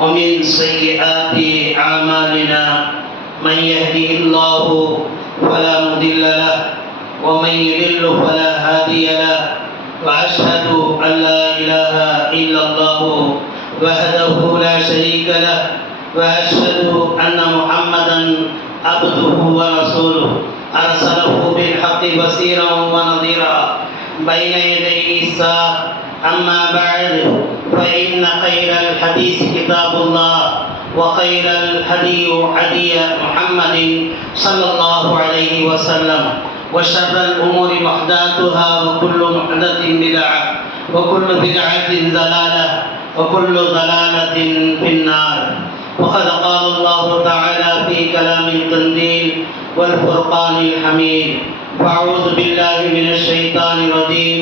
ومن سيئات أعمالنا من يهده الله فلا مضل له ومن يضلل فلا هادي له وأشهد أن لا إله إلا الله وحده لا شريك له وأشهد أن محمدا عبده ورسوله أرسله بالحق بصيرا ونذيرا بين يدي الساعة أما بعد فإن خير الحديث كتاب الله وخير الهدي هدي محمد صلى الله عليه وسلم وشر الأمور محدثاتها وكل محدثة بدعة وكل بدعة ضلالة وكل ضلالة في النار. وقد قال الله تعالى في كلام التنزيل والفرقان الحميد: أعوذ بالله من الشيطان الرجيم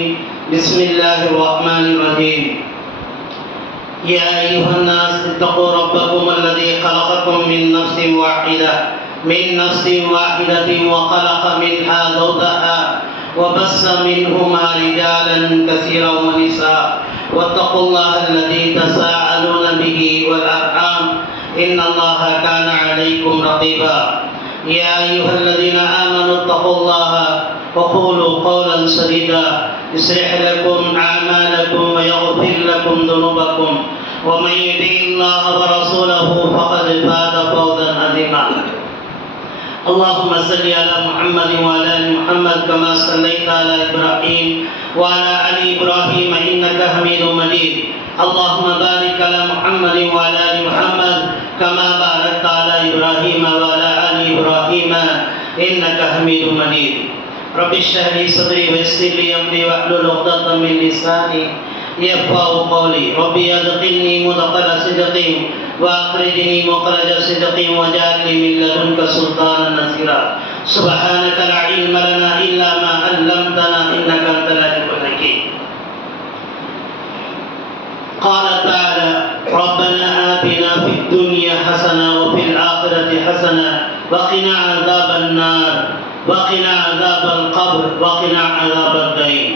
بسم الله الرحمن الرحيم. يا أيها الناس اتقوا ربكم الذي خلقكم من نفس واحدة وخلق منها زوجها وبث منهما رجالا كثيرا ونساء واتقوا الله الذي تساءلون به والأرحام إن الله كان عليكم رقيبا. يا أيها الذين آمنوا اتقوا الله وقولوا قولا سديدا يصلح لكم أعمالكم ويغفر لكم ذنوبكم ومن يطع الله ورسوله فقد فاز فوزا عظيما. اللهم صل على محمد وعلى آل محمد كما صليت على إبراهيم وعلى آل إبراهيم إنك حميد مجيد. اللهم بارك على محمد وعلى آل محمد كما باركت على إبراهيم وعلى آل إبراهيم إنك حميد مجيد. رب اشرح لي صدري ويسر لي أمري واحلل عقدة من لساني يفقهوا قولي. ربي أدخلني مدخل صدق وأخرجني مخرج صدق واجعل لي من لدنك سلطانا نصيرا. سبحانك لا علم لنا إلا ما علمتنا إنك أنت العليم الحكيم. قال تعالى: ربنا آتنا في الدنيا حسنة وفي الآخرة حسنة وقنا عذاب النار وقنا عذاب القبر وقنا عذاب الدين.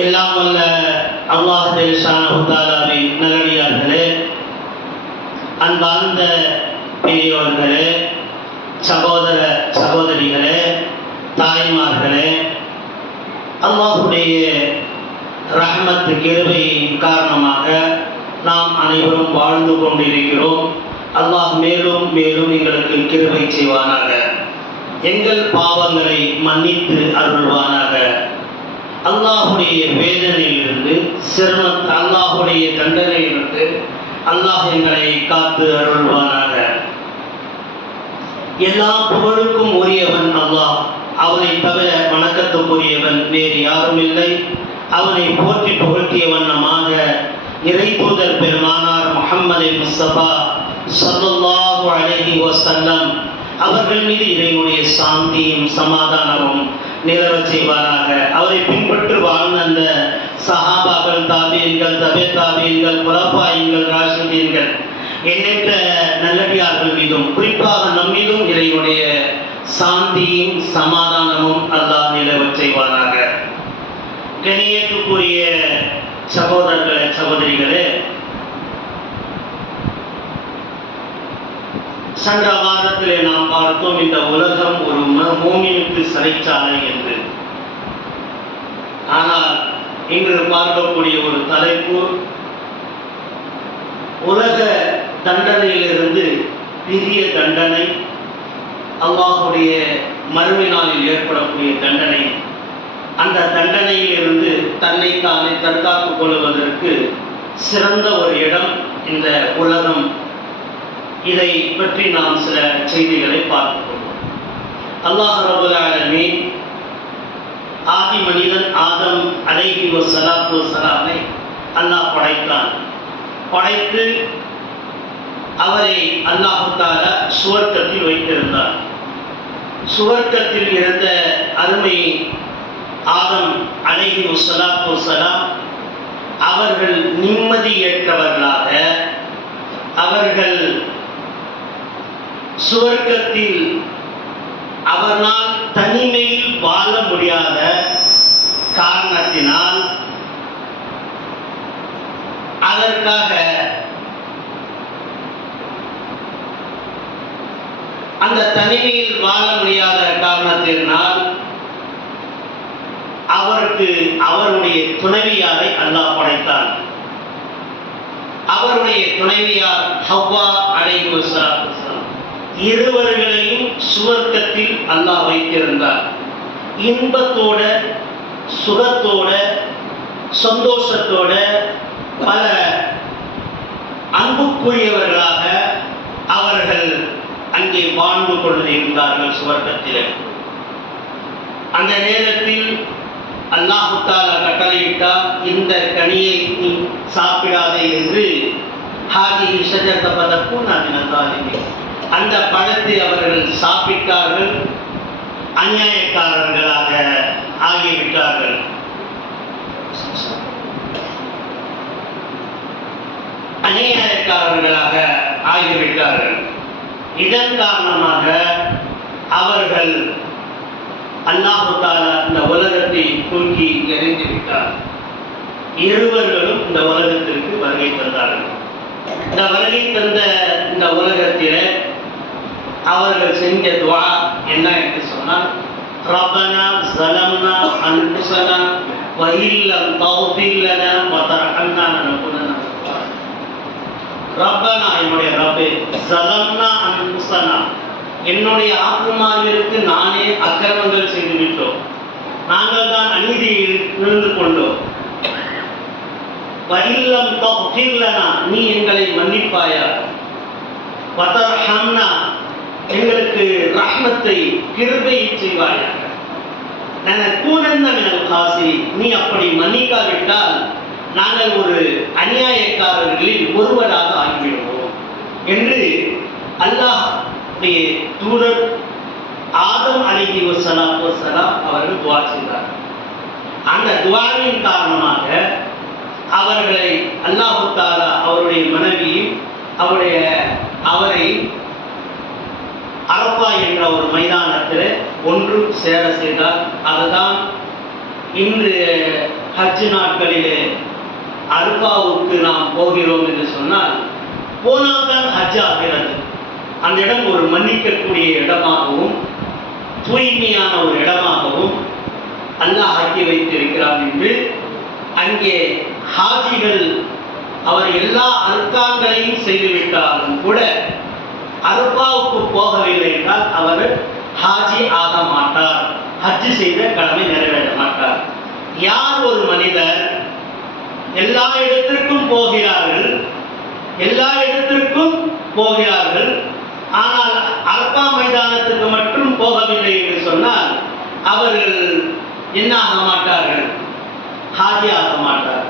எல்லாம் வல்ல அல்லாஹ் ஜல்லஷானஹு தஆலாவின் நல்லடியார்களே, அன்பார்ந்த பெரியோர்களே, சகோதர சகோதரிகளே, தாய்மார்களே, அல்லாஹ்வுடைய ரஹ்மத் கிருபையின் காரணமாக நாம் அனைவரும் வாழ்ந்து கொண்டிருக்கிறோம். அல்லாஹ் மேலும் மேலும் எங்களுக்கு கிருபை செய்வானாக. எங்கள் பாவங்களை மன்னித்து அருள்வானாக. அல்லாஹுடைய வேதனையிலிருந்து அல்லாஹுடைய தண்டனையிலிருந்து அல்லாஹ் எங்களை காத்து அருள்வானாக. எல்லா புகழுக்கும் உரியவன் அல்லாஹ். அவனை தவிர வணக்கத்துக்குரியவன் வேறு யாரும் இல்லை. அவனை போற்றி புகழ்த்திய வண்ணமாக இறை தூதர் பெருமானார் முஹம்மது முஸ்தபா ஸல்லல்லாஹு அலைஹி வஸல்லம் அவர்கள் மீது இறைவனுடைய சாந்தியும் சமாதானமும் நிலவச் செய்வாராக. அவரை பின்பற்று வாழ்ந்த அந்த சஹாபாக்கள், தாபீன்கள், தபே தாபீன்கள், குலஃபாயின்கள், ராஷிதீன்கள், எண்ணற்ற நல்லடியார்கள் மீதும் குறிப்பாக நம்மீதும் இறைவனுடைய சாந்தியும் சமாதானமும் அல்லாஹ் நிலவச் செய்வாராக. கண்ணியத்துக்குரிய சகோதரர்களே, சகோதரிகளே, சென்ற வாரத்திலே நாம் பார்த்தோம் இந்த உலகம் ஒரு மூமினுக்கு சிறைச்சாலை என்று. ஆனால் இன்று பார்க்கக்கூடிய ஒரு தலைப்பு உலக தண்டனையிலிருந்து பெரிய தண்டனை, அல்லாஹ்வுடைய மறுமை நாளில் ஏற்படக்கூடிய தண்டனை. அந்த தண்டனையிலிருந்து தன்னைத்தானே தற்காத்துக் கொள்வதற்கு சிறந்த ஒரு இடம் இந்த உலகம். இதை பற்றி நாம் சில செய்திகளை பார்க்கிறோம். அல்லாஹ் ரப்பல் ஆலமீன் ஆதி மனிதன் ஆதம் அலைஹி வஸலாத்து வஸலாமை அல்லாஹ் படைத்தான். படைத்து அவரை அல்லாஹ் தஆலா சுவர்க்கத்தில் வைத்திருந்தார். சுவர்க்கத்தில் இருந்த அருமை ஆதம் அலைஹி வஸலாத்து வஸலாம் அவர்கள் நிம்மதியற்றவர்களாக, அவர்கள் சுவர்க்கத்தில் அவனால் தனிமையில் வாழ முடியாத காரணத்தினால் அதற்காக அந்த தனிமையில் வாழ முடியாத காரணத்தினால் அவருக்கு அவருடைய துணைவியாரை அல்லாஹ் படைத்தான். அவருடைய துணைவியார் ஹவ்வா அலைஹிஸ்ஸலாம். இருவர்களையும் சுவர்க்கத்தில் அல்லாஹ் வைத்திருந்தார். இன்பத்தோட, சுகத்தோட, சந்தோஷத்தோட, பல அன்புக்குரியவர்களாக அவர்கள் அங்கே வாழ்ந்து கொண்டிருந்தார்கள் சுவர்க்கத்தில். அந்த நேரத்தில் அல்லாஹ் தஆலா கட்டளையிட்டார், இந்த கனியை நீ சாப்பிடாதே என்று. ஹாதிஹி ஷஜரத ஃபதகூன மினல் ஸாலிமீன். அந்த பழத்தை அவர்கள் சாப்பிட்டார்கள், அநியாயக்காரர்களாக ஆகிவிட்டார்கள். அநியாயக்காரர்களாக ஆகிவிட்டார்கள். இதன் காரணமாக அவர்கள் அல்லாஹ் தஆலா இந்த உலகத்தை தூக்கி எறிந்து விட்டார். இருவர்களும் இந்த உலகத்திற்கு வருகை தந்தார்கள். இந்த வருகை தந்த இந்த உலகத்தில் அவர்கள் செஞ்ச துஆ என்ன என்று சொன்னால், ரப்பனா ஸலம்னா அன்ஃபுஸனா வ இல்லம் தக்ஃபிர் லனா வ தர்ஹம்னா லனகுனன்ன மினல் ரப்பனா, என்னுடைய ரப்பே, ஸலம்னா அன்ஃபுஸனா, என்னுடைய ஆத்மாவிற்கு நானே அக்கிரமங்கள் செய்து விட்டோம், நாங்கள் தான் அநீதியில் விழுந்து கொண்டோம். வ இல்லம் தக்ஃபிர் லனா, நீ எங்களை மன்னிப்பாயா, வ தர்ஹம்னா, எங்களுக்கு ரஹ்மத்தை கிருபை செய்வாயாக, லனகுனன்ன மினல் காசிரீன், நீ அப்படி மன்னிக்காவிட்டால் நாங்கள் ஒரு அநியாயக்காரர்களில் ஒருவராக ஆகிவிடுவோம் என்று அல்லாஹ்வுடைய தூதர் ஆதம் அலைஹிஸ்ஸலாத்து வஸ்ஸலாம் அவர்கள் துஆ செய்தார்கள். அந்த துஆவின் காரணமாக அவர்களை அல்லாஹ் தஆலா அவருடைய மனைவியும் அவரை அரஃபா என்ற ஒரு மைதானத்தில் ஒன்று சேர செய்தார். அதுதான் இன்று ஹஜ் நாட்களிலே அரஃபாவுக்கு நாம் போகிறோம் என்று சொன்னால் போனால்தான் ஹஜ் ஆகிறது. அந்த இடம் ஒரு மன்னிக்கக்கூடிய இடமாகவும் தூய்மையான ஒரு இடமாகவும் அல்லாஹ் ஆக்கி வைத்திருக்கிறார் என்று அங்கே ஹாஜிகள் அவர் எல்லா அர்க்காங்களையும் செய்துவிட்டாலும் கூட அரஃபாவுக்கு போகவில்லை என்றால் அவர் ஹாஜி ஆக மாட்டார், ஹஜ் செய்த கடமை நிறைவேற்ற மாட்டார். யார் ஒரு மனிதர் எல்லா இடத்திற்கும் போகிறார்கள், ஆனால் அரஃபா மைதானத்துக்கு மட்டும் போகவில்லை என்று சொன்னால் அவர்கள் என்ன ஆக மாட்டார்கள், ஹாஜி ஆக மாட்டார்.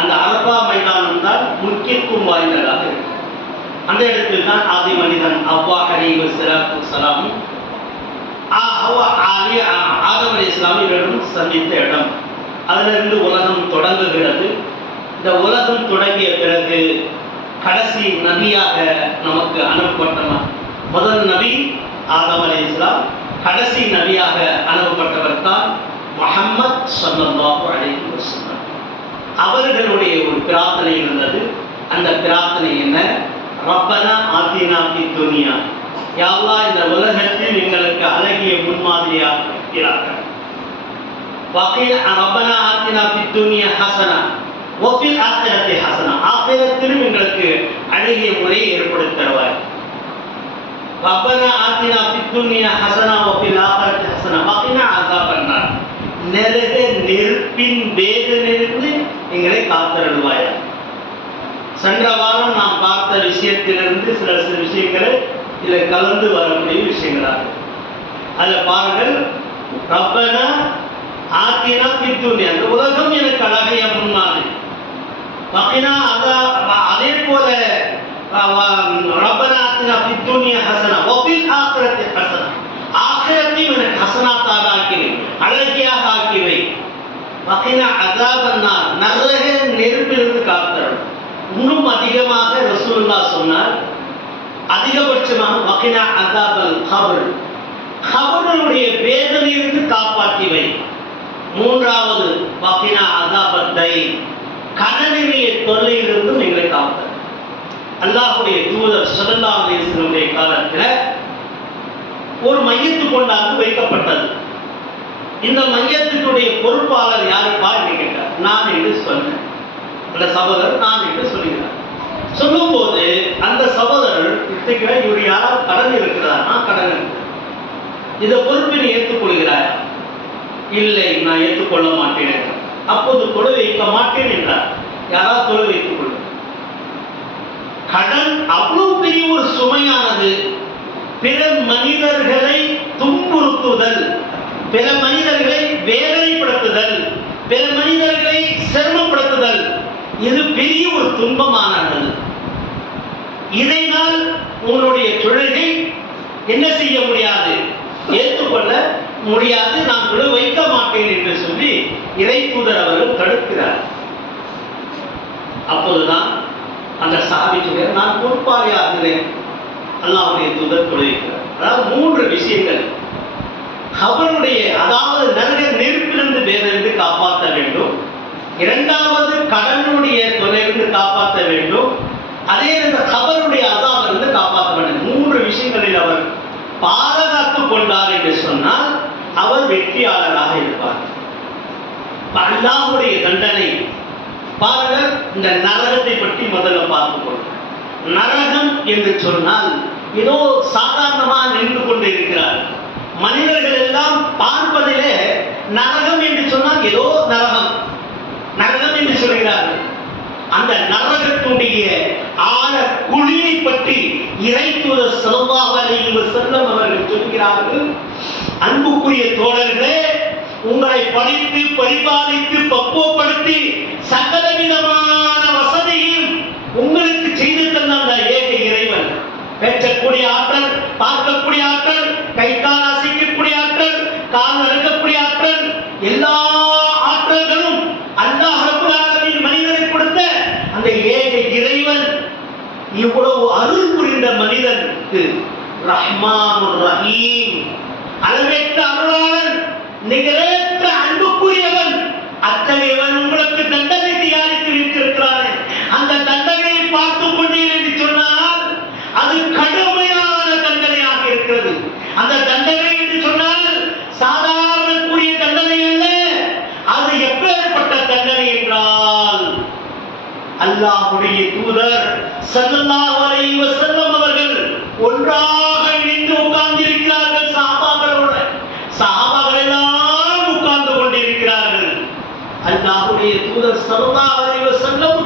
அந்த அரஃபா மைதானம் தான் முக்கியத்துவம் வாய்ந்ததாக இருக்கும். அந்த இடத்தில் தான் ஆதி மனிதன் ஹவ்வா அலைஹிஸ்ஸலாத்து வஸ்ஸலாம் ஆதம் அலைஹிஸ்ஸலாம் சந்தித்த இடம். அதிலிருந்து உலகம் தொடங்குகிறது. இந்த உலகம் தொடங்கிய பிறகு கடைசி நபியாக நமக்கு அனுப்பப்பட்ட முதல் நபி ஆதம் அலைஹிஸ்ஸலாம், கடைசி நபியாக அனுப்பப்பட்டவர் தான் முஹம்மத் ஸல்லல்லாஹு அலைஹி வஸல்லம். அவர்களுடைய ஒரு பிரார்த்தனை இருந்தது. அந்த பிரார்த்தனை என்ன? ரப்பனா ஆத்தினா ஃபித் துன்யா, யா அல்லாஹ் இந்த உலகத்தில் எங்களுக்கு அழகிய முன்மாதிரியாக இருக்கிறார்கள். வகீல் ரப்பனா ஆத்தினா ஃபித் துன்யா ஹஸனா வ ஃபில் ஆখিরাতি ஹஸனா, ஆখিরাத்திலும் எங்களுக்கு அழகிய முறையை ஏற்படுத்தி தருவார். ரப்பனா ஆத்தினா ஃபித் துன்யா ஹஸனா வ ஃபில் ஆখিরাতি ஹஸனா வகினா அஸாபன்னார், நரக நெருப்பின் வேதனையிலிருந்து எங்களை காத்தருள்வாயா. சென்ற வாரம் நாம் பார்த்த விஷயத்திலிருந்து சில விஷயங்களை இதில் கலந்து வரக்கூடிய விஷயங்களாக அதில் பாருங்கள். ரப்பனா ஆத்தினா ஃபித் துன்யா, அந்த உலகம் எனக்கு அழகிய முன்மாதிரி. வகினா அதே போல ரப்பனா ஆத்தினா ஃபித் துன்யா ஹஸனா வ ஃபில் ஆখিরাতি ஹஸனா, ஆখিরাத்தையும் எனக்கு ஹஸனாத்தாக ஆக்கிவை, அழகியாக ஆக்கிவை. வகினா அஸாபன்னார், நரக நெருப்பிலிருந்து காத்தருள். இன்னும் அதிகமாக ரசூலுல்லாஹ் சொன்னார், அதிகபட்சமாக வகினா அஸாபல் கபர், கபருடைய வேதனையிலிருந்து காப்பாற்றிவை. மூன்றாவது வகினா அஸாபத் தைன், கடனில் கபருடைய தொல்லையிலிருந்தும் எங்களை காப்பார். அல்லாஹ்வுடைய தூதர் ஸல்லல்லாஹு அலைஹி வஸல்லம் காலத்தில் ஒரு மையத்து கொண்டாந்து வைக்கப்பட்டது. இந்த மையத்துடைய பொறுப்பாளர் யாருப்பா என்று கேட்டார். நான் என்று சொன்னேன். அந்த சகோதரர் நான் என்று சொல்லுகிறார். சொல்லும் போது அந்த சகோதரர் இவர் யாராவது கடன் இருக்கிறார்? நான் கடன் இருக்கிறேன். இந்த பொறுப்பினை ஏற்றுக்கொள்கிறார்? இல்லை, நான் ஏற்றுக்கொள்ள மாட்டேன். அப்போது தொலை வைக்க மாட்டேன் என்றார். யாராவது தொலை வைத்துக் கொள்ள. கடன் அவ்வளவு பெரிய ஒரு சுமையானது. பிற மனிதர்களை துன்புறுத்துதல், பிற மனிதர்களை வேதனைப்படுத்துதல், பிற மனிதர்களை சிரமப்படுத்துதல், இது பெரிய ஒரு துன்பமானது. இதனால் உங்களுடைய தொழுகை என்ன செய்ய முடியாது, ஏற்றுக்கொள்ள முடியாது. நான் தொழு வைக்க மாட்டேன் என்று சொல்லி இறை தூதர் அவர்கள் தடுக்கிறார். அப்போதுதான் அந்த சஹாபி சொல்கிறார், நான் பொறுப்பாளியாகிறேன். அல்லாஹ்வுடைய தூதர் தொழுகிறார். அதாவது 3 விஷயங்கள். கபருடைய, அதாவது நரக நெருப்பிலிருந்து வேறிருந்து காப்பாற்ற வேண்டும். இரண்டாவது கடனுடைய தொலைவிலிருந்து காப்பாற்ற வேண்டும். அதே இந்த கபருடைய அஸாபிலிருந்து காப்பாற்ற வேண்டும். 3 விஷயங்களில் அவர் பாதுகாத்துக் கொண்டார் என்று சொன்னால் அவர் வெற்றியாளராக இருப்பார். அல்லாஹ்வுடைய தண்டனை பாருங்கள். இந்த நரகத்தை பற்றி முதல்ல பார்த்துக்கொள்ளும். நரகம் என்று சொன்னால் ஏதோ சாதாரணமாக நின்று கொண்டு இருக்கிறார். மனிதர்கள் எல்லாம் பார்ப்பதிலே நரகம் என்று சொன்னால் ஏதோ நரகம் நரகம் என்று சொல்கிறார்கள். அந்த நரகத்துடைய ஆழ குழியை பற்றி இறை தூதர் ஸல்லல்லாஹு அலைஹி வஸல்லம் அவர்கள் சொல்கிறார்கள். அன்புக்குரிய தோழர்களே, உங்களை படித்து பரிபாலித்து பக்குவப்படுத்தி சகலவிதமான வசதியும் உங்களுக்கு செய்து தந்த அந்த ஏக இறைவன், பேசக்கூடிய ஆற்றல், பார்க்கக்கூடிய ஆற்றல், கை கால் அசைக்கக்கூடிய ஆற்றல், கால் நடக்கக்கூடிய ஆற்றல், எல்லா ஆற்றல்களும் அல்லாஹ் ரப்பல் ஆலமீன் மனிதனை கொடுத்த அந்த ஏக இறைவன் இவ்வளவு அருள் புரிந்த மனிதனுக்கு ரஹ்மானுர் ரஹீம், அளவற்ற அருளாளன், நிகரற்ற அன்புக்குரியவன், அத்தகையவன் உங்களுக்கு தண்டனை தயாரித்து வைத்திருக்கிறார். அந்த தண்டனையை பார்த்துக் கொண்டீர் என்று சொன்னால் அது கடுமையான தண்டனையாக இருக்கிறது. அந்த தண்டனை என்று சொன்னால் சாதாரண கூடிய தண்டனை அல்ல. அது எப்பேற்பட்ட தண்டனை என்றால், அல்லாஹ்வுடைய தூதர் ஸல்லல்லாஹு அலைஹி வஸல்லம் அவர்கள் ஒன்றாக இணைந்து உட்கார்ந்திருக்கிறார்கள். சஹாபாக்கள் எல்லாம் உட்கார்ந்து கொண்டிருக்கிறார்கள். அல்லாஹ்வுடைய தூதர் ஸல்லல்லாஹு அலைஹி வஸல்லம்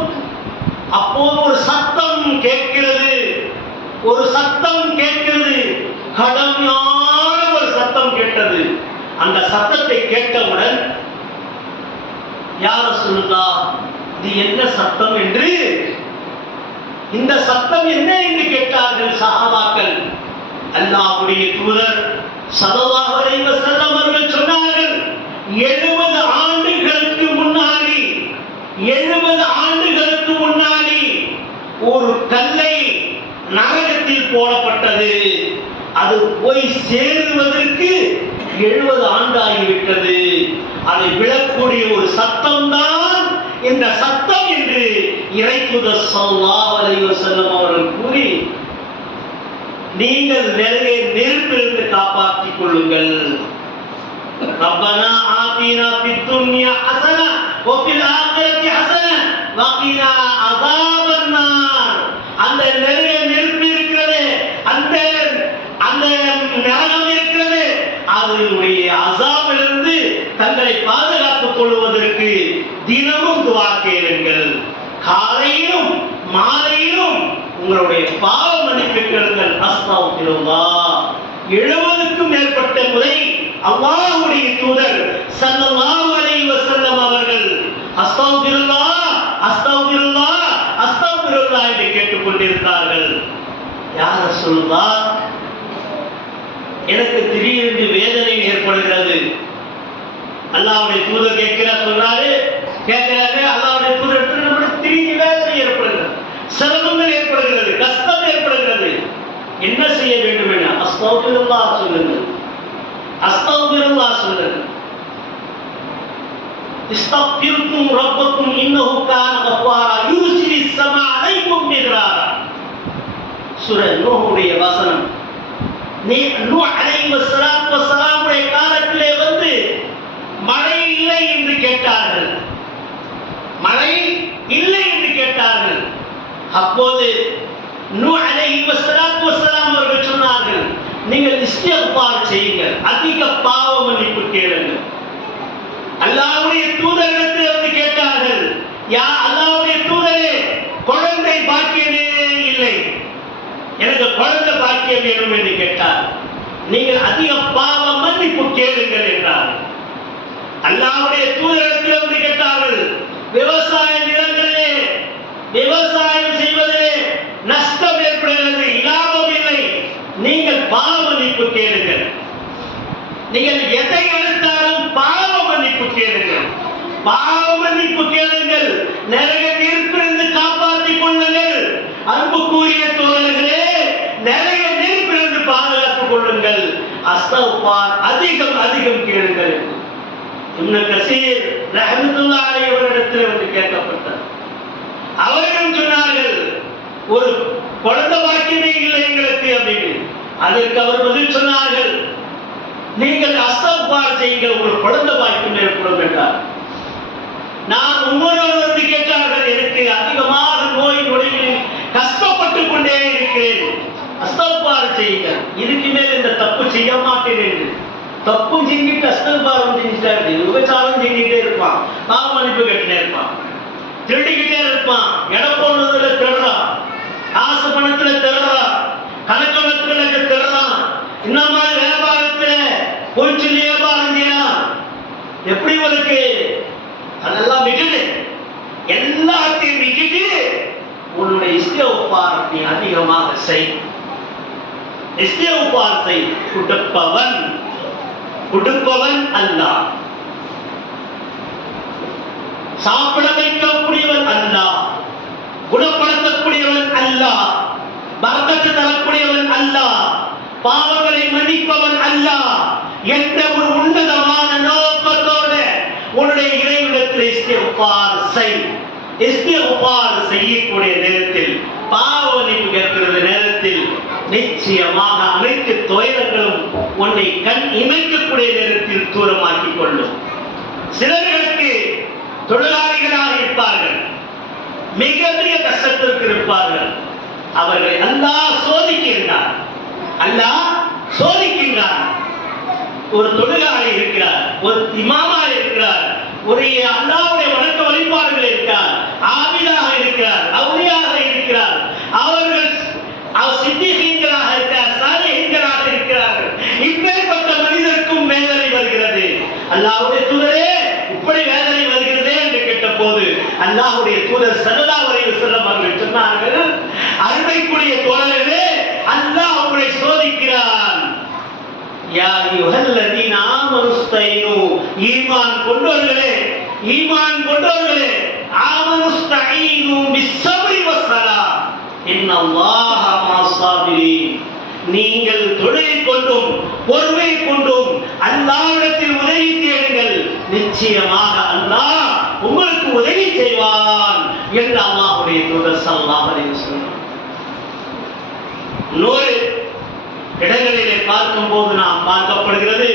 அப்போது ஒரு சத்தம் கேட்கிறது. ஒரு சத்தம் கேட்கிறது. கடுமையான ஒரு சத்தம் கேட்டது. அந்த சத்தத்தை கேட்டவுடன் யா ரசூலுல்லாஹ், இது என்ன சத்தம் என்று, இந்த சத்தம் என்ன என்று கேட்டார்கள் சஹாபாக்கள். அல்லாஹ்வுடைய தூதர் ஸல்லல்லாஹு அலைஹி வஸல்லம் அவர்கள் சொன்னார்கள், 70 ஆண்டுகளுக்கு முன்னாடி 70 ஆண்டுகளுக்கு முன்னாடி ஒரு கல்லை நரகத்தில் போடப்பட்டது. அது போய் சேருவதற்கு 70 ஆண்டு ஆகிவிட்டது. அதை விழக்கூடிய ஒரு சத்தம் தான் இந்த சத்தம் என்று இறை தூதர் ஸல்லல்லாஹு அலைஹி வஸல்லம் அவர்கள் கூறி, நீங்கள் நெருப்பிலிருந்து காப்பாற்றிக் கொள்ளுங்கள். ரப்பனா ஆதினா ஃபித் துன்யா ஹஸனா வ ஃபில் ஆகிரத்தி ஹஸனா வ கினா அஸாபன் நார். அந்த நெருப்பு இருக்கிறது, அந்த நரகம் இருக்கிறது, அதனுடைய அஸாபிலிருந்து தங்களை பாதுகாத்துக் கொள்வதற்கு தினமும் துஆ கேளுங்கள். காலையிலும் மாலையிலும் உங்களுடைய பாவ மன்னிப்பு கேளுங்கள். அஸ்தக்ஃபிருல்லாஹ். 70க்கும் மேற்பட்ட முறை அல்லாஹ்வுடைய தூதர் ஸல்லல்லாஹு அலைஹி வஸல்லம் அவர்கள் அஸ்தக்ஃபிருல்லாஹ் அஸ்தக்ஃபிருல்லாஹ் அஸ்தக்ஃபிருல்லாஹ் என்று கேட்டுக் கொண்டிருந்தார்கள். யா ரசூலுல்லாஹ், எனக்கு திடீரென்று வேதனை ஏற்படுகிறது. அல்லாஹ்வுடைய தூதர் சொல்றாரு, அல்லாஹ்வுடைய தூதர் நம்மளுக்கு திடீர்னு வேதனை ஏற்படுகிறது, சிரமங்கள் ஏற்படுகிறது, கஷ்டம் ஏற்படுகிறது. என்ன செய்ய வேண்டும் என அஸ்தக்ஃபிருல்லாஹ் சொல்லுங்கள். அஸ்தக்ஃபிருல்லாஹ் சொல்லுங்கள். இஸ்தக்ஃபிருக்கும் ரப்பக்கும் இன்னஹு கான கஃபாரா சூரா நூஹுடைய வசனம். நூஹ் அலைஹிஸ்ஸலாத்து வஸ்ஸலாமுடைய காலத்திலே வந்து மழை இல்லை என்று கேட்டார்கள். மழை இல்லை என்று கேட்டார்கள். அப்போது நூஹ் அலைஹிஸ்ஸலாத்து வஸ்ஸலாம் அவர்கள் சொன்னார்கள், நீங்கள் இஸ்திக்பார் செய்யுங்கள், அதிக பாவ மன்னிப்பு கேளுங்கள். அல்லாஹ்வுடைய தூதரிடத்தில் வந்து கேட்டார்கள், யா அல்லாஹ்வுடைய தூதரே, குழந்தை பாக்கியமே இல்லை, எனக்கு குழந்தை பாக்கியம் வேணும் என்று கேட்டார். நீங்கள் அதிக பாவ மன்னிப்பு கேளுங்கள் என்றார். அல்லாஹ்வுடைய தூதரிடத்தில் வந்து கேட்டார்கள், விவசாய நிலங்களிலே விவசாயம் செய்வதிலே நஷ்டம் ஏற்படுகிறது, லாபம் இல்லை, நீங்கள் பாவ மன்னிப்பு கேளுங்கள். நீங்கள் எதை எடுத்தாலும் பாவ மன்னிப்பு கேளுங்கள், பாவ மன்னிப்பு கேளுங்கள், நரக நெருப்பிலிருந்து காப்பாற்றிக் கொள்ளுங்கள். அன்புக்குரிய தோழர்களே, நரக நெருப்பிலிருந்து பாதுகாத்துக் கொள்ளுங்கள், அஸ்தக்ஃபார் அதிகம் அதிகம் கேளுங்கள். இப்னு கஸீர் ரஹ்மத்துல்லாஹி அலைஹி அவரிடத்தில் வந்து கேட்கப்பட்டார். அவர்களும் சொன்னார்கள், ஒரு குழந்தை பாக்கியமே இல்லை எங்களுக்கு அப்படின்னு. அதற்கு அவர் பதில் சொன்னார்கள், நீங்கள் அஸ்தக்ஃபார் செய்யுங்கள், உங்களுக்கு குழந்தை பாக்கியம் ஏற்படும் என்றார். நான் ஒவ்வொருவரும் வந்து கேட்டார்கள், எனக்கு அதிகமாக நோய் நொடிகளில் கஷ்டப்பட்டு கொண்டே இருக்கிறேன், அஸ்தக்ஃபார் செய்யுங்கள், இதுக்கு மேல் இந்த தப்பு செய்ய மாட்டேன் என்று. தப்பு செஞ்சுட்டு அஸ்தக்ஃபார் செஞ்சுட்டாரு, விபச்சாரம் செஞ்சுட்டே இருப்பான், பாவ மன்னிப்பு கேட்டுட்டே இருப்பான், திருடிக்கிட்டே இருப்பான், இடம் போடுறதுல திருடுறான், காசு பணத்துல திருடுறான், கணக்கணத்துல திருடுறான், இந்த மாதிரி வியாபாரத்துல பொய்ச்சு வியாபாரம் செய்யலாம். எப்படி உங்களுக்கு அதெல்லாம் விட்டுடு, எல்லாத்தையும் விட்டுட்டு உன்னுடைய இஸ்திக்பார் நீ அதிகமாக செய். இஸ்திக்பார் செய். கொடுப்பவன் அல்லாஹ், சாப்பிட வைக்கக்கூடியவன் அல்லாஹ், குணப்படுத்தக்கூடியவன் அல்லாஹ், பரக்கத்து தரக்கூடியவன் அல்லாஹ், பாவங்களை மன்னிப்பவன் அல்லாஹ் என்ற ஒரு உன்னதமான நோக்கத்தோடு உன்னுடைய இறைவனிடத்தில் இஸ்திக்பார் செய். இஸ்திக்பார் செய்யக்கூடிய நேரத்தில், பாவ மன்னிப்பு கேட்கிற நேரத்தில் நிச்சயமாக அனைத்து துயரங்களும் உன்னை கண் இமைக்கக்கூடிய நேரத்தில் தூரமாக்கிக் கொள்ளும். சிலர்களுக்கு தொழிலாளிகளாக இருப்பார்கள், மிக மிக கஷ்டத்திற்கு இருப்பார்கள், அவர்களை அல்லாஹ் சோதிக்கின்றார். அல்லாஹ் சோதிக்கின்றார். ஒரு தொழிலாளி இருக்கிறார், ஒரு இமாமா இருக்கிறார், ஒரு அல்லாஹ்வுடைய வணக்க வழிபாடுகள் இருக்கிறார், ஆபிதாக இருக்கிறார், அவுலியாக இருக்கிறார், அவர்கள் சித்திகீன்களாக இருக்கிறார், சாலிஹீன்களாக இருக்கிறார்கள். இப்பேற்பட்ட மனிதருக்கும் வேதனை வருகிறது. அல்லாஹ்வுடைய தூதரே, இப்படி வேதனை வருகிறதே என்று கேட்ட போது அல்லாஹ்வுடைய தூதர் ஸல்லல்லாஹு அலைஹி வஸல்லம் அவர்கள் சொன்னார்கள், அருமைக்குரிய தோழர்களே, அல்லாஹ் உங்களை சோதிக்கிறான். யா அய்யுஹல்லதீன ஆமனுஸ்தைனு, ஈமான் கொண்டவர்களே, ஈமான் கொண்டவர்களே, ஆமனுஸ்தைனு பிஸ்ஸப்ரி வஸ்ஸலாத் இன்னல்லாஹ மஅஸ்ஸாபிரீன். நீங்கள் தொழிலை கொண்டும் பொறுமை கொண்டும் அல்லாஹ்விடத்தில் உதவி தேடுங்கள், நிச்சயமாக அல்லாஹ் உங்களுக்கு உதவி செய்வான் என்று அல்லாஹ்வுடைய தூதர் ஸல்லல்லாஹு அலைஹி வஸல்லம். நூறு இடங்களிலே பார்க்கும் போது நாம் பார்க்கப்படுகிறது,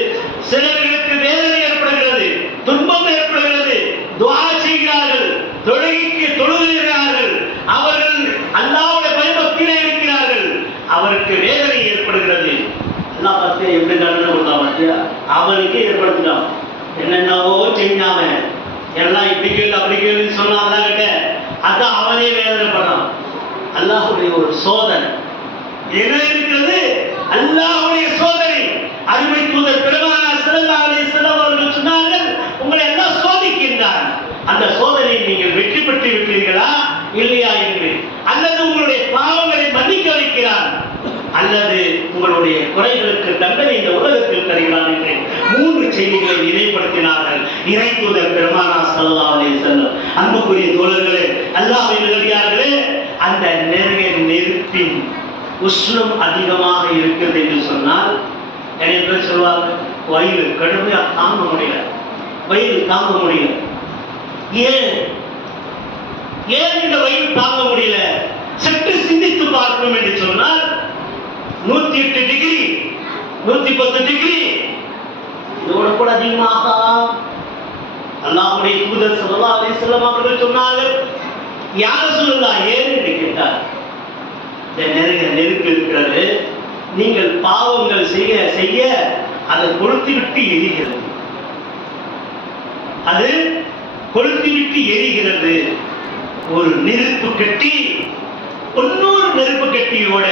சிலர்களுக்கு வேதனை ஏற்படுகிறது, துன்பம் ஏற்படுகிறது, துஆ செய்கிறார்கள், தொழுகைக்கு தொழுகிறார்கள், அவர்கள் அல்லாஹ்வுடைய பயபக்தியிலே இருக்கிறார்கள், அவருக்கு வேதனை ஏற்படுகிறது. அல்லாஹ் பார்த்து எப்படி நடந்து கொண்டான், அவனுக்கு ஏற்படுத்தினான். என்னென்னவோ செஞ்சாம எல்லாம் இப்படி கேளு அப்படி கேளுன்னு சொன்னா அல்லாஹ் கிட்ட, அதான் அவனே வேதனைப்படான். அல்லாஹ்வுடைய ஒரு சோதனை என்ன இருக்கிறது, அல்லாஹ்வுடைய சோதனை. அருமை தூதர் பெருமானார் ஸல்லல்லாஹு அலைஹி வஸல்லம் அவர்கள் சொன்னார்கள், உங்களை எல்லாம் சோதிக்கின்றார், அந்த சோதனையை நீங்கள் வெற்றி பெற்று விட்டீர்களா இல்லையா என்று, அல்லது உங்களுடைய பாவங்களை மன்னிக்க வைக்கிறார், அல்லது உங்களுடைய குறைகளுக்கு தண்டனை இந்த உலகத்தில் தருகிறார் என்று மூன்று செய்திகளை நினைப்படுத்தினார்கள் இறை தூதர் பெருமானார் ஸல்லல்லாஹு அலைஹி வஸல்லம். அன்புக்குரிய தோழர்களே, அல்லாஹ்வின் நல்லடியார்களே, அந்த நெருப்பின் உஷ்ணம் அதிகமாக இருக்கிறது என்று சொன்னால் நிறைய பேர் சொல்வாங்க, வயிறு கடுமையா தாங்க முடியல, வயிறு தாங்க முடியல. ஏன் ஏன் இந்த வயிறு தாங்க முடியல? சற்று சிந்தித்து பார்க்க வரணும் என்று சொன்னால் 108 டிகிரி 110 டிகிரி இதோட கூட அதிகமாக அல்லாஹ்வுடைய தூதர் ஸல்லல்லாஹு அலைஹி வஸல்லம் அவர்கள் சொன்னார்கள். யா ரசூலுல்லாஹ் ஏன் என்று கேட்டார். நெருப்பு இருக்கிறது, நீங்கள் பாவங்கள் செய்ய செய்ய அதை கொளுத்தி விட்டு எரிகிறது. அது கொளுத்தி விட்டு எரிகிறது. ஒரு நெருப்பு கட்டி இன்னொரு நெருப்பு கட்டியோட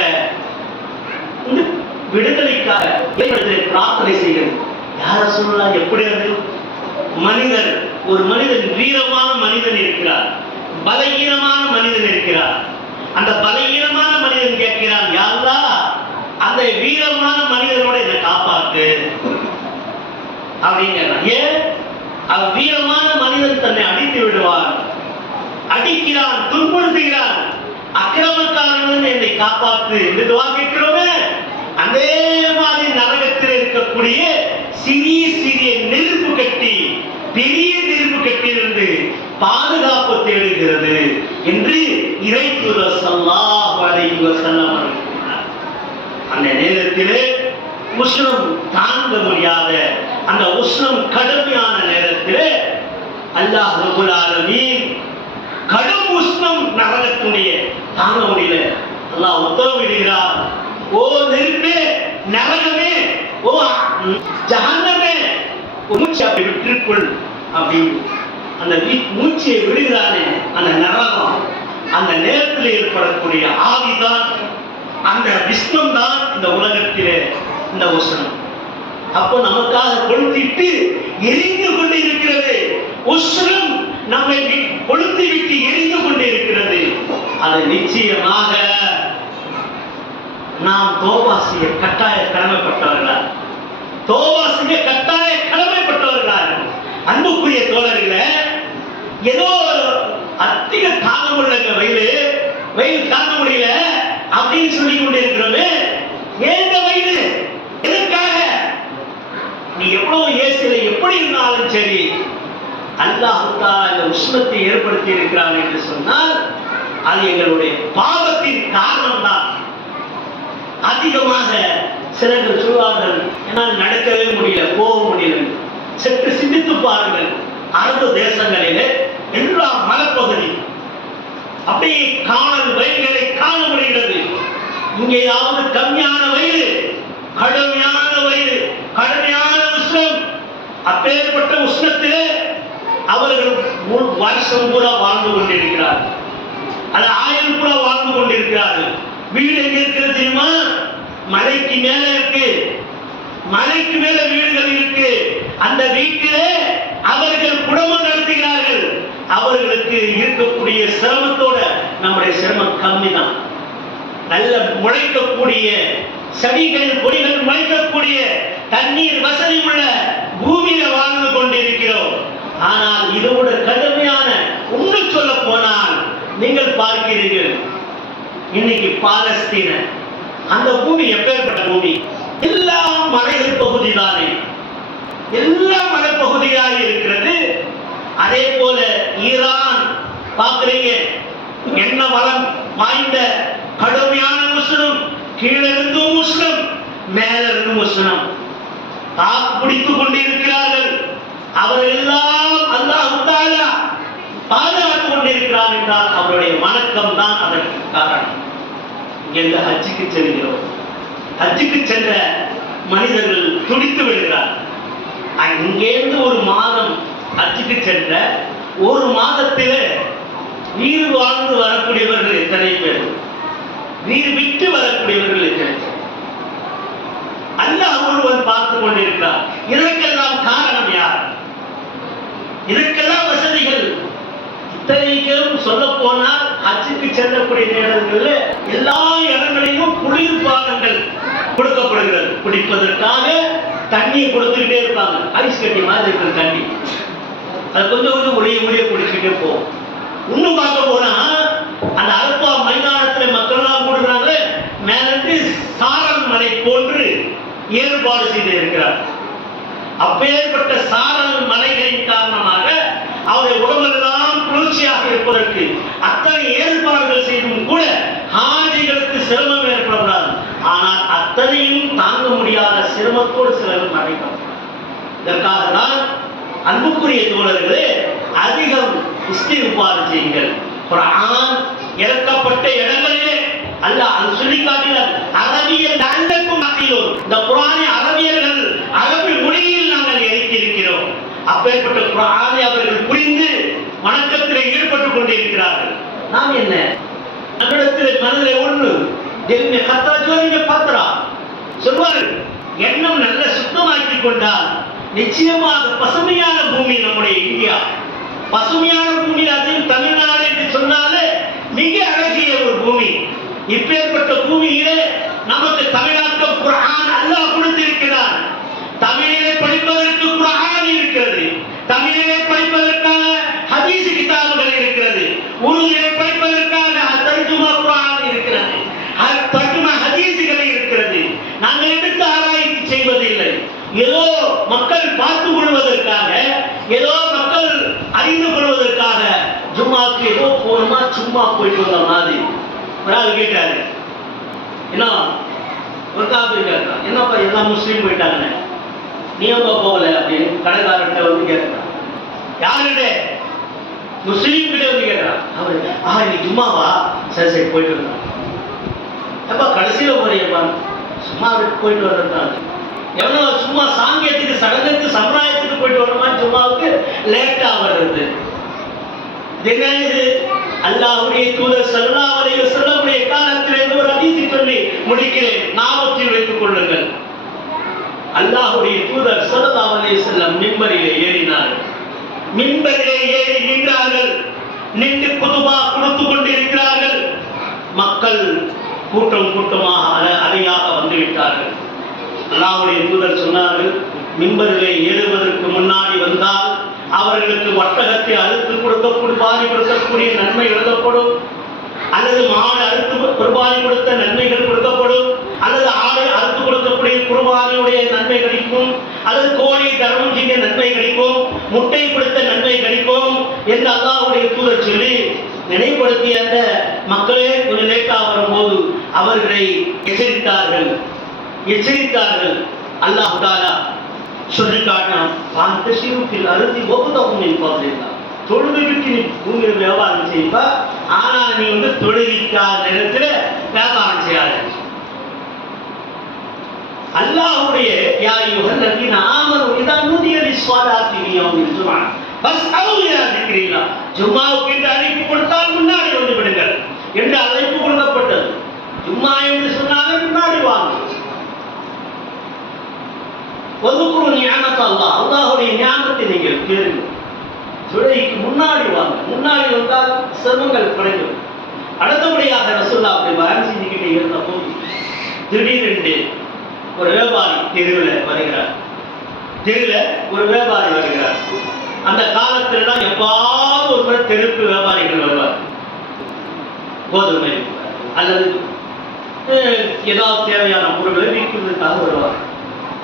விடுதலைக்காக பிரார்த்தனை செய்கிறது. யார சொல்லலாம்? எப்படி அது மனிதன், ஒரு மனிதன், வீரமான மனிதன் இருக்கிறார், பலகீனமான மனிதன் இருக்கிறார். அந்த பலகீனமான மனிதன் கேட்கிறான், யா அல்லாஹ் அந்த வீரமான மனிதனோட என்னை காப்பாத்து அப்படிங்கிறான். ஏன்? அவன் வீரமான மனிதன் தன்னை அடித்து விடுவான், அடிக்கிறான், துன்புறுத்துகிறான், அக்கிரமக்காரன் என்னை காப்பாத்து என்று துவா கேட்கிறோமே. அதே மாதிரி நரகத்தில் இருக்கக்கூடிய சிறிய சிறிய நெருப்பு கட்டி பெரிய நெருப்பு கட்டியிலிருந்து பாதுகாப்பு தேடுகிறது என்று இறை தூதர் ஸல்லல்லாஹு அலைஹி வஸல்லம் கூறினார். அந்த நேரத்திலே உஷ்ணம் தாங்க முடியாத அந்த உஷ்ணம் கடுமையான நேரத்திலே அல்லாஹ் ரப்பல் ஆலமீன் கடும் உஷ்ணம் நரகத்துடைய தாங்க முடியல, அல்லாஹ் உத்தரவிடுகிறார். ஓ நெருப்பே, நரகமே, ஓ ஜஹன்னமே, மூச்சு அப்படி விட்டுக்குள் அப்படின்னு அந்த மூச்சையை விடுகிறானே அந்த நரகம், அந்த நேரத்தில் ஏற்படக்கூடிய ஆவிதான், அந்த விஷ்ணம் தான் இந்த உலகத்திலே இந்த உஷ்ணம். அப்போ நமக்காக கொளுத்திட்டு எரிந்து கொண்டு இருக்கிறது. உஷ்ணம் நம்மை கொளுத்தி விட்டு எரிந்து கொண்டு இருக்கிறது. அது நிச்சயமாக நாம் தௌபா செய்ய கட்டாய கடமைப்பட்டவர்களால், தௌபா செய்ய கட்டாய கடமைப்பட்டவர்களால். அன்புக்குரிய தோழர்களே, ஏதோ அதிக தாங்க முடியல, வெயில் தாங்க முடியல அப்படின்னு சொல்லி கொண்டு இருக்கிறோமே. ஏந்த வெயில் எதற்காக? நீ எவ்வளவு ஏசில எப்படி இருந்தாலும் சரி, அல்லாஹ் தஆலா இந்த உஷ்ணத்தை ஏற்படுத்தி இருக்கிறான் என்று சொன்னால் அது எங்களுடைய பாவத்தின் காரணம் தான். அதிகமாக சிலர்கள் சொல்வார்கள், என்னால் நடக்கவே முடியல, போக முடியல. சற்று சிந்தித்து பாருங்கள். அரபு தேசங்களிலே எல்லா மலைப்பகுதி அப்படியே காணல் வயல்களை காண முடிகிறது. இங்கேயாவது கம்மியான வயது, கடுமையான வயது, கடுமையான உஷ்ணம். அப்பேற்பட்ட உஷ்ணத்திலே அவர்கள் வருஷம் பூரா வாழ்ந்து கொண்டிருக்கிறார்கள், அது ஆயுள் பூரா வாழ்ந்து கொண்டிருக்கிறார்கள். வீடு எங்க இருக்கிறது தெரியுமா? மலைக்கு மேல இருக்கு, மலைக்கு மேல வீடுகள் இருக்கு. அந்த வீட்டிலே அவர்கள் குடும்பம் நடத்துகிறார்கள். அவர்களுக்கு இருக்கக்கூடிய சிரமத்தோட நம்முடைய சிரமம் கம்மி தான். நல்ல முளைக்கக்கூடிய செடிகள், கொடிகள் முளைக்கக்கூடிய தண்ணீர் வசதி உள்ள பூமியில வாழ்ந்து கொண்டிருக்கிறோம். ஆனால் இதோட கடுமையான உண்மை சொல்ல போனால் நீங்கள் பார்க்கிறீர்கள், இன்னைக்கு பாலஸ்தீன அந்த பூமி எப்பேற்பட்ட பூமி? எல்லா மலைகள் பகுதி தானே, எல்லா மலைப்பகுதியாக இருக்கிறது. அதே போல ஈரான் பார்க்கிறீங்க, என்ன வளம் வாய்ந்த கடுமையான உஷ்ணம், கீழிருந்தும் உஷ்ணம், மேலிருந்தும் உஷ்ணம், தாக்குப்பிடித்துக் கொண்டிருக்கிறார்கள். அவர்கள் எல்லாம் அல்லாஹ் தஆலா பாதுகாத்துக் கொண்டிருக்கிறார் என்றால் அவருடைய வணக்கம் தான் அதற்கு காரணம். இங்கிருந்து ஹஜ்ஜுக்கு செல்கிறோம், ஹஜ்ஜுக்கு சென்ற மனிதர்கள் துடித்து விடுகிறார். இங்கேருந்து ஒரு மாதம் ஹஜ்ஜுக்கு சென்ற ஒரு மாதத்திலே வீடு வாழ்ந்து வரக்கூடியவர்கள் எத்தனை பேர், வீடு விட்டு வரக்கூடியவர்கள் எத்தனை பேர்? அல்லாஹ் ஒருவன் பார்த்துக் கொண்டிருக்கிறார். இதற்கெல்லாம் காரணம் யார்? இதற்கெல்லாம் வசதிகள் இத்தனைக்கும் சொல்ல போனால் ஹஜ்ஜுக்கு செல்லக்கூடிய நேரங்களில் எல்லா இடங்களிலும் குளிர்பானங்கள் கொடுக்கப்படுகிறது. குடிப்பதற்காக தண்ணியை கொடுத்துக்கிட்டே இருப்பாங்க, ஐஸ் கட்டி மாதிரி இருக்கிற தண்ணி. அது கொஞ்சம் கொஞ்சம் முடிய குடிச்சுட்டே போகும். இன்னும் பார்க்க போனா அந்த அரப்பா மைதானத்தில் மக்கள் எல்லாம் கூடுகிறாங்க, மேலிருந்து சாரல் மலை போன்று ஏற்பாடு செய்து இருக்கிறார். அப்பேற்பட்ட சாரல் மலைகளின் காரணமாக அவருடைய உடம்பெல்லாம் குளிர்ச்சியாக இருப்பதற்கு அத்தனை ஏற்பாடுகள் செய்தும் கூட ஹாஜிகளுக்கு சிரமம் ஏற்படுறாரு. ஆனால் அத்தனையும் தாங்க முடியாத சிரமத்தோடு சிலர் மறைக்கிறார். இதற்காக தான் அன்புக்குரிய தோழர்களே, அதிகம் இஸ்திக்பார் செய்யுங்கள். குர்ஆன் இறக்கப்பட்ட இடங்களிலே அல்லாஹ் சொல்லி காட்டினார், அரபியல் தண்டக்கும் மத்தியிலோர், இந்த குர்ஆனை அரபியர்கள் அரபி மொழியில் நாங்கள் இறக்கியிருக்கிறோம். அப்பேற்பட்ட குர்ஆனை அவர்கள் புரிந்து வணக்கத்திலே ஈடுபட்டுக் கொண்டிருக்கிறார்கள். நாம் என்ன நம்மிடத்தில் மனதில் ஒன்று சொல்வார்கள், எண்ணம் நல்ல சுத்தமாக்கி கொண்டால் நிச்சயமாக பசுமையான பூமி நம்முடைய இந்தியா. பசுமையான பூமி, அதையும் தமிழ்நாடு என்று சொன்னாலே மிக அழகிய ஒரு பூமி. இப்பேற்பட்ட பூமியிலே நமக்கு தமிழாக்கம் குர்ஆன் அல்லாஹ் கொடுத்திருக்கிறார். தமிழிலே படிப்பதற்கு குர்ஆன் இருக்கிறது, தமிழிலே படிப்பதற்கான ஹதீஸ் கிதாபுகள் இருக்கிறது, உருதிலே படிப்பதற்கான தர்ஜுமா குர்ஆன் இருக்கிறது, தர்ஜுமா ஹதீஸ்கள் இருக்கிறது. நாங்கள் எடுத்து ஆராய்ச்சி செய்வதில்லை. ஏதோ மக்கள் பார்த்து கொள்வதற்காக, ஏதோ மக்கள் அறிந்து கொள்வதற்காக ஜும்மாக்கு ஏதோ போனோமா சும்மா போயிட்டு வந்த மாதிரி. ஒரு ஆள் கேட்டாரு, என்ன ஒரு காப்பி கேட்டான், என்னப்பா எல்லா முஸ்லீம் போயிட்டாங்க, நீ எங்க போகல அப்படின்னு கடைக்காரர்கிட்ட வந்து கேட்கிறான். யாருகிட்ட? முஸ்லீம் கிட்ட வந்து கேட்கிறான். அவரு நீ ஜும்மாவா? சரி சரி போயிட்டு வந்தான். எப்பா கடைசியில போறியப்பா? சும்மா போயிட்டு வர்றதுதான். எவ்வளோ சும்மா சாங்கியத்துக்கு சடங்குக்கு சம்பிரதாயத்துக்கு போயிட்டு வரணுமா? ஜும்மாவுக்கு லேட்டா வருது. என்ன இது? அல்லாஹ்வுடைய தூதர் ஸல்லல்லாஹு அலைஹி வஸல்லம் காலத்தில் ஒரு ஹதீஸை சொல்லி முடிக்கிறேன், ஞாபகத்தில் வைத்துக் கொள்ளுங்கள். அல்லாஹ்வுடைய தூதர் ஸல்லல்லாஹு அலைஹி வஸல்லம் மிம்பரிலே ஏறினார்கள். மிம்பரிலே ஏறி நின்றார்கள். நின்று குதுபா கொடுத்து கொண்டிருக்கிறார்கள். மக்கள் கூட்டம் கூட்டமாக அலையாக வந்துவிட்டார்கள். அல்லாஹ்வுடைய தூதர் சொன்னார்கள், மிம்பரிலே ஏறுவதற்கு முன்னாடி வந்தால் அவர்களுக்கு ஒட்டகத்தை அறுத்து குர்பானி கொடுக்கக்கூடிய நன்மை எழுதப்படும், அல்லது மாடு அறுத்து குர்பானி கொடுத்த நன்மைகள் கொடுக்கப்படும், அல்லது ஆடு அறுத்து கொடுக்கக்கூடிய குர்பானியுடைய நன்மை கிடைக்கும், அல்லது கோழி தர்மம் செய்ய நன்மை கிடைக்கும், முட்டை கொடுத்த நன்மை கிடைக்கும் என்று அல்லாஹ்வுடைய தூதர் சொல்லி நினைவுபடுத்திய அந்த மக்களே கொஞ்சம் லேட்டாக வரும்போது அவர்களை எச்சரித்தார்கள். அல்லாஹ் தஆலா சொல்லி காட்டினான், பாந்தசிருப்பில் அறுதி ஒப்புதவும் என்பதில்லை. தொழுகைக்கு நீ பூமியில் வியாபாரம் செய்வா, ஆனால் நீ வந்து தொழுகைக்கான நேரத்தில் வியாபாரம் செய்யாத. அல்லாஹ்வுடைய யா அய்யுஹல்லதீன ஆமனூ இதா நூதிய லிஸ்ஸலாத்தி யௌமில் ஜும்ஆ ஃபஸ்அவு இலா திக்ரில்லாஹ். ஜும்மாவுக்கு என்று அழைப்பு கொடுத்தால் முன்னாடி வந்து விடுங்கள் என்று அழைப்பு கொடுக்கப்பட்டது. ஜும்மா என்று சொன்னாலே முன்னாடி வாங்க. வதுகுரு நிஅமத் அல்லாஹ், அல்லாஹ்வுடைய நியாமத்தை நீங்கள் கேளுங்கள். தொழுகைக்கு முன்னாடி வாங்க. முன்னாடி வந்தால் சிரமங்கள் குறையும். அடுத்தபடியாக ரசூலுல்லாஹ் அப்படி பயன் செஞ்சுக்கிட்டே இருந்த போது திடீரென்று ஒரு வியாபாரி தெருவில் வருகிறார். அந்த காலத்துல தான் எப்பாவது ஒரு முறை தெருக்கு வியாபாரிகள் வருவார். கோதுமை அல்லது ஏதாவது தேவையான பொருட்களை விற்கிறதுக்காக வருவார்.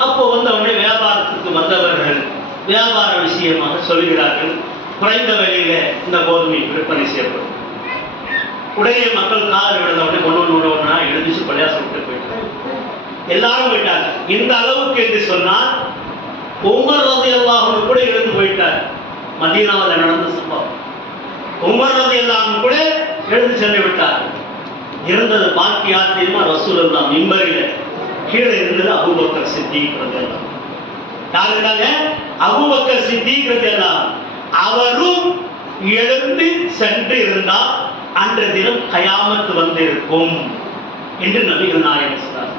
அப்போ வந்தவுடனே வியாபாரத்துக்கு வந்தவர்கள் வியாபார விஷயமாக சொல்கிறார்கள், குறைந்த விலையில இந்த கோதுமை விற்பனை செய்யப்படும். உடனே மக்கள் காதல் விழுந்தவுடனே ஒன்றா எழுதிச்சு பள்ளியாசம் விட்டு போயிட்டாங்க. எல்லாரும் போயிட்டாங்க. இந்த அளவுக்கு என்று சொன்னால் உமர் ரலியல்லாஹு அன்ஹு கூட எழுந்து போயிட்டார். மதீனாவில் நடந்த சம்பவம். உமர் ரலியல்லாஹு அன்ஹு கூட எழுந்து சென்று விட்டார். இருந்தது பாக்கி யார் தெரியுமா? ரசூலுல்லாஹ் மிம்பரில் கீழே இருந்தது அபூபக்கர் சித்தீக் ரலியல்லாஹு அன்ஹு. யார் இருந்தாங்க? அபூபக்கர் சித்தீக் ரலியல்லாஹு அன்ஹு. அவரும் எழுந்து சென்று இருந்தால் அன்றைய தினம் கயாமத்து வந்திருக்கும் என்று நபிகள் நாயகம் சொன்னார்.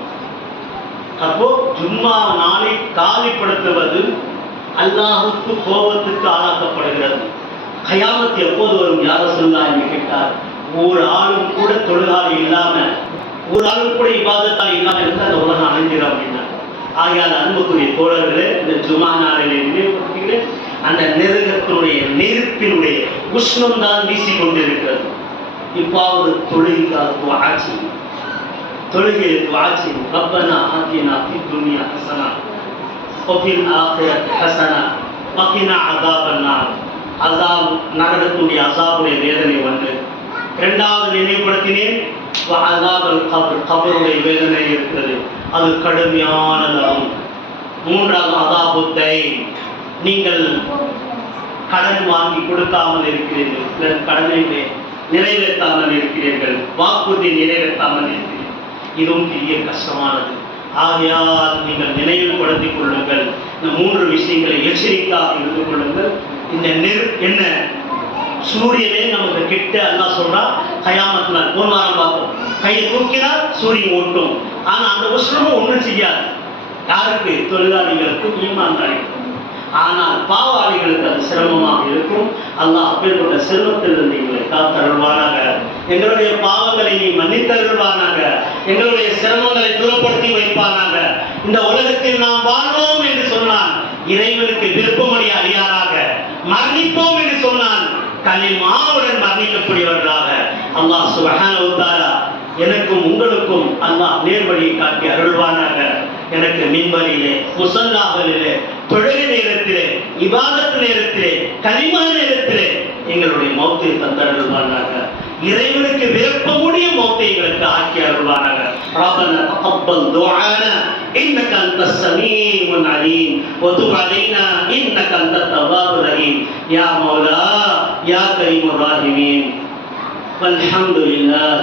அப்போ ஜும்மா நாளை காலிப்படுத்துவது அல்லாஹுக்கு கோபத்துக்கு ஆளாக்கப்படுகிறது. கயாமத்து எப்போது வரும் யார சொல்லலாம் என்று கேட்டார். ஒரு ஆளும் கூட தொழுகாலை இல்லாம, ஒரு ஆளும் கூட இபாதத்தால் இல்லாம இருந்து அந்த உலகம் அணைஞ்சிடும் அப்படின்னா. ஆகையால் அன்புக்குரிய தோழர்களே, இந்த ஜும்மா நாளிலே நினைவுபடுத்துகிறேன், அந்த நெருக்கத்தினுடைய நெருப்பினுடைய உஷ்ணம் தான் வீசிக்கொண்டிருக்கிறது. இப்பாவது தொழுகைக்காக ஆட்சி, தொழுகைக்கு ஆட்சி. ரப்பனா ஆத்தினா ஃபித் துன்யா ஹஸனா வஃபில் ஆখিরাতি ஹஸனா வகினா அஸாபன் நார். அஸாப், நரகத்துடைய அஸாபுடைய வேதனை ஒன்று. இரண்டாவது நினைவுபடுத்தினேன், வஅதாபல் கபர், கபருடைய வேதனை இருக்கிறது, அது கடுமையானதாகும். மூன்றாவது அதாபுத்தை, நீங்கள் கடன் வாங்கி கொடுக்காமல் இருக்கிறீர்கள், கடனை நிறைவேற்றாமல் இருக்கிறீர்கள், வாக்குறுதி நிறைவேற்றாமல் இருக்கிறீர்கள், இதுவும் பெரிய கஷ்டமானது. ஆகையால் நீங்கள் நினைவில் படுத்திக் கொள்ளுங்கள், இந்த மூன்று விஷயங்களை எச்சரிக்கையாக இருந்து கொள்ளுங்கள். இந்த என்ன சூரியனே நமக்கு கிட்ட அல்லாஹ் சொல்றான், கயாமத் நாள் ஒரு வாரம் பார்ப்போம், கையை தூக்கினால் சூரியன் ஓட்டும், ஆனா அந்த உஷ்ணமும் ஒன்றும் செய்யாது. யாருக்கு? தொழிலாளிகளுக்கு, ஈமான்தாரிகளுக்கு. ஆனால் பாவாளிகளுக்கு அது சிரமமாக இருக்கும். அல்லாஹ் அப்பேற்பட்ட சிரமத்திலிருந்து எங்களை காத்தருள்வானாக. எங்களுடைய பாவங்களை நீ மன்னித்தருள்வானாக. எங்களுடைய சிரமங்களை தூரப்படுத்தி வைப்பானாக. இந்த உலகத்தில் நாம் வாழ்வோம் என்று சொன்னால் இறைவனுக்கு விருப்பமணி அறியாராக, மரணிப்போம் என்று சொன்னால் கலிமாவுடன் மரணிக்கக்கூடியவர்களாக அல்லாஹ் சுப்ஹானஹு வ தஆலா எனக்கும் உங்களுக்கும் அல்லாஹ் நேர்வழியை காட்டி அருள்வானாக. எனக்கு மின்பரியிலே, முசல்லாஹிலே, தொழுகை நேரத்திலே, இபாதத் நேரத்திலே, கலிமா நேரத்திலே எங்களுடைய மௌத்தை தந்தருள்வானாக. இறைவனுக்கு விருப்பமுடைய மௌத்தை எங்களுக்கு ஆக்கி அருள்வானாக. ரப்பனா தகப்பல் துஆனா இன்னக அன்தஸ் ஸமீஉல் அலீம் வ துப் அலைனா இன்னக அன்தத் தவ்வாபுர் ரஹீம். யா மௌலா யா கரீமுர் ராஹிமீன். வல்ஹம்துலில்லாஹ்.